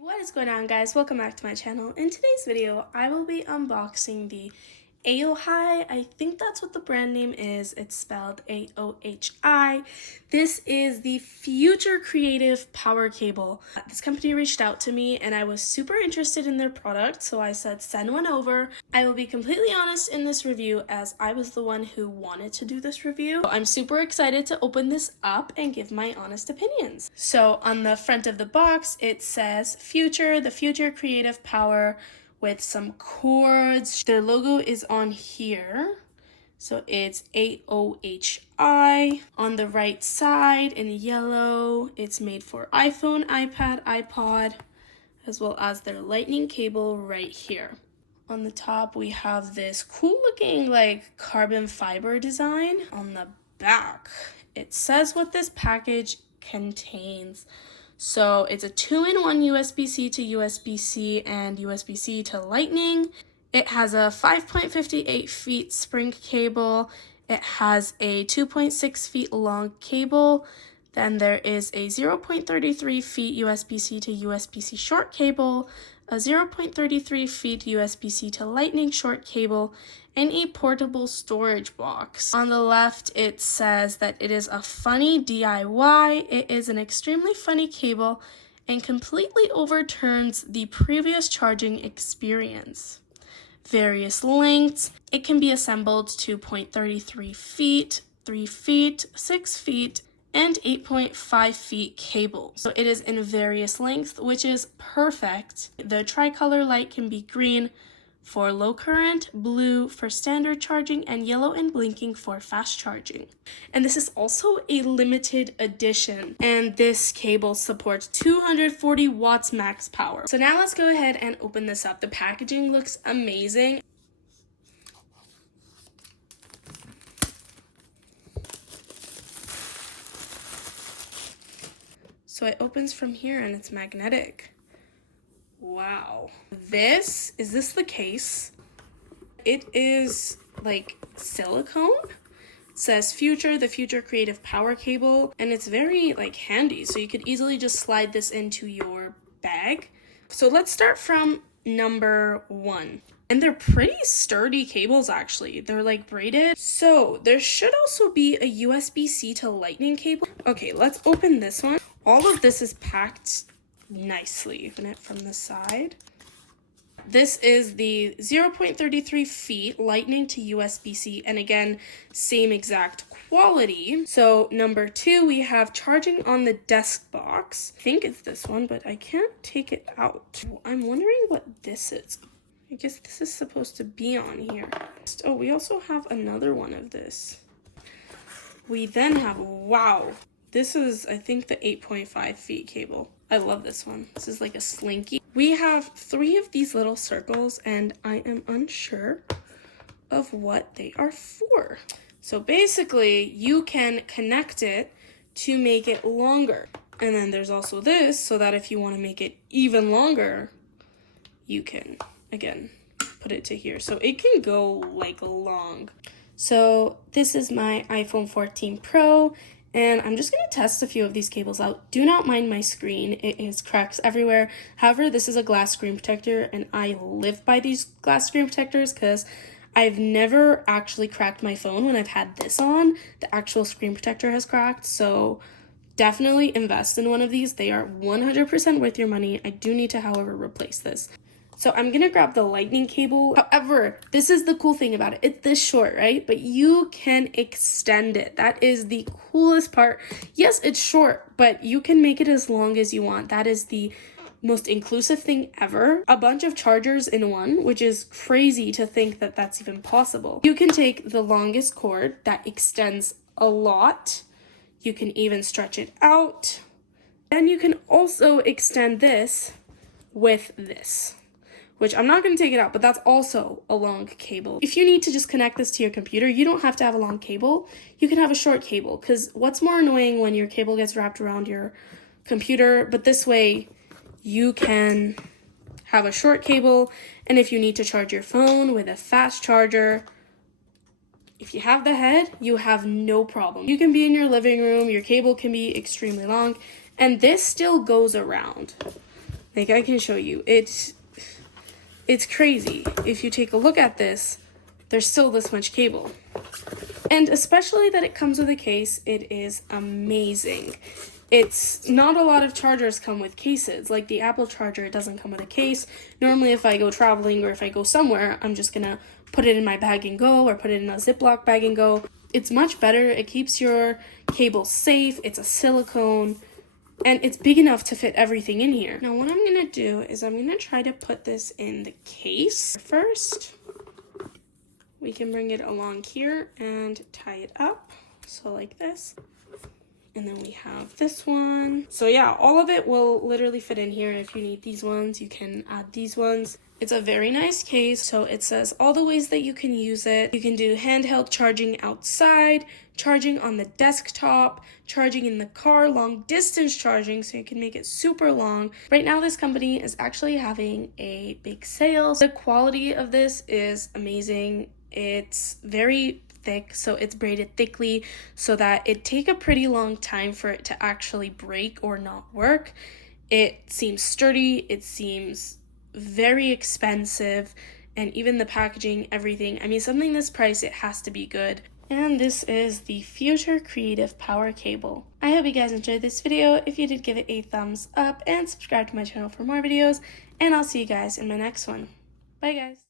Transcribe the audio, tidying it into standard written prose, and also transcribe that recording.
What is going on, guys? Welcome back to my channel. In today's video, I will be unboxing the AOHi. I think that's what the brand name is. It's spelled AOHi. This is the Future Creative Power Cable. This company reached out to me and I was super interested in their product, so I said send one over. I will be completely honest in this review as I was the one who wanted to do this review. I'm super excited to open this up and give my honest opinions. So on the front of the box, it says Future, the Future Creative Power, with some cords. Their logo is on here. So it's AOHi. On the right side in yellow, it's made for iPhone, iPad, iPod, as well as their lightning cable right here. On the top, we have this cool looking like carbon fiber design. On the back, it says what this package contains. So it's a 2-in-1 USB-C to USB-C and USB-C to Lightning. It has a 5.58 feet spring cable. It has a 2.6 feet long cable. Then there is a 0.33 feet USB-C to USB-C short cable, a 0.33 feet USB-C to Lightning short cable, and a portable storage box. On the left, it says that it is a funny DIY. It is an extremely funny cable and completely overturns the previous charging experience. Various lengths. It can be assembled to 0.33 feet, 3 feet, 6 feet, and 8.5 feet cable. So it is in various lengths, which is perfect. The tricolor light can be green for low current, blue for standard charging, and yellow and blinking for fast charging. And this is also a limited edition, and this cable supports 240 watts max power. So now let's go ahead and open this up. The packaging looks amazing. So it opens from here and it's magnetic. Wow. Is this the case? It is like silicone. It says Future, the Future Creative Power Cable, and it's very like handy. So you could easily just slide this into your bag. So let's start from number 1. And they're pretty sturdy cables actually. They're like braided. So there should also be a USB-C to Lightning cable. Okay, let's open this one. All of this is packed nicely. Open it from the side. This is the 0.33 feet Lightning to USB-C, and again, same exact quality. So number 2, we have charging on the desk box. I think it's this one, but I can't take it out. I'm wondering what this is. I guess this is supposed to be on here. Oh, we also have another one of this. We then have, wow. This is, I think, the 8.5 feet cable. I love this one. This is like a slinky. We have 3 of these little circles, and I am unsure of what they are for. So basically, you can connect it to make it longer. And then there's also this, so that if you want to make it even longer, you can, again, put it to here. So it can go like long. So this is my iPhone 14 Pro. And I'm just going to test a few of these cables out. Do not mind my screen. It is cracks everywhere. However, this is a glass screen protector, and I live by these glass screen protectors because I've never actually cracked my phone when I've had this on. The actual screen protector has cracked, so definitely invest in one of these. They are 100% worth your money. I do need to, however, replace this. So I'm going to grab the Lightning cable. However, this is the cool thing about it. It's this short, right? But you can extend it. That is the coolest part. Yes, it's short, but you can make it as long as you want. That is the most inclusive thing ever. A bunch of chargers in one, which is crazy to think that that's even possible. You can take the longest cord that extends a lot. You can even stretch it out. And you can also extend this with this, which I'm not going to take it out, but that's also a long cable. If you need to just connect this to your computer, you don't have to have a long cable. You can have a short cable, because what's more annoying when your cable gets wrapped around your computer, but this way you can have a short cable, and if you need to charge your phone with a fast charger, if you have the head, you have no problem. You can be in your living room, your cable can be extremely long, and this still goes around. Like, I can show you. It's crazy. If you take a look at this, there's still this much cable. And especially that it comes with a case, it is amazing. It's not a lot of chargers come with cases. Like the Apple charger, it doesn't come with a case. Normally if I go traveling or if I go somewhere, I'm just gonna put it in my bag and go, or put it in a Ziploc bag and go. It's much better. It keeps your cable safe. It's a silicone. And it's big enough to fit everything in here. Now what I'm gonna do is I'm gonna try to put this in the case first. We can bring it along here and tie it up. So like this. And then we have this one. So yeah, all of it will literally fit in here. If you need these ones, you can add these ones. It's a very nice case. So it says all the ways that you can use it. You can do handheld charging outside, charging on the desktop, charging in the car, long distance charging, so you can make it super long. Right now, this company is actually having a big sale. The quality of this is amazing. It's very thick, so it's braided thickly so that it take a pretty long time for it to actually break or not work. It seems sturdy, it seems very expensive, and even the packaging, everything. I mean, something this price, it has to be good. And this is the Future Creative Power Cable. I hope you guys enjoyed this video. If you did, give it a thumbs up and subscribe to my channel for more videos, and I'll see you guys in my next one. Bye guys.